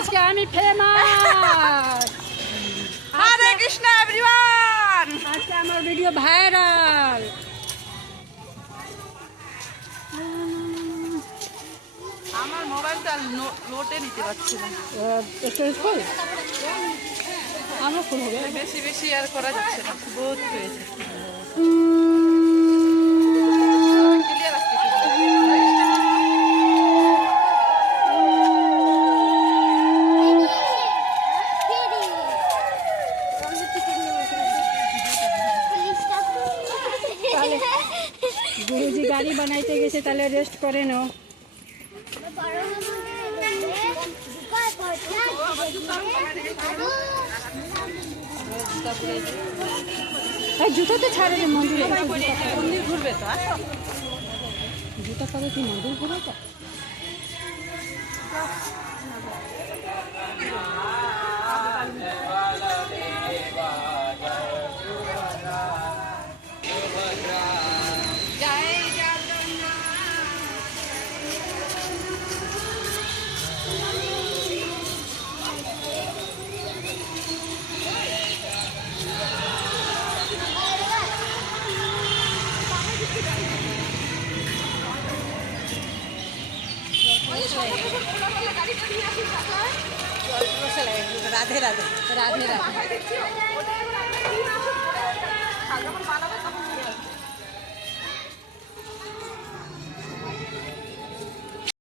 আজকে আমি ফেমাস। হরে কৃষ্ণ এভরিওয়ান। আজকে আমার ভিডিও ভাইরাল। আমার মোবাইলটা লোটে নিতে পারছি না। Storage full? আমার ফুল হবে। বেশি বেশি আর করা যাচ্ছে না, বহুত হয়েছে। ক্লিয়ার আসছে। গুরুজি গাড়ি বানাইতে গেছে, তাহলে রেস্ট করে নাও। জুতো তো ছাড়ে রে মন্দিরে। মন্দির ঘুরবে তো, আসো। জুতো পরে কি মন্দির ঘুরে তো? রাধে রাধে। রাধে রাধে।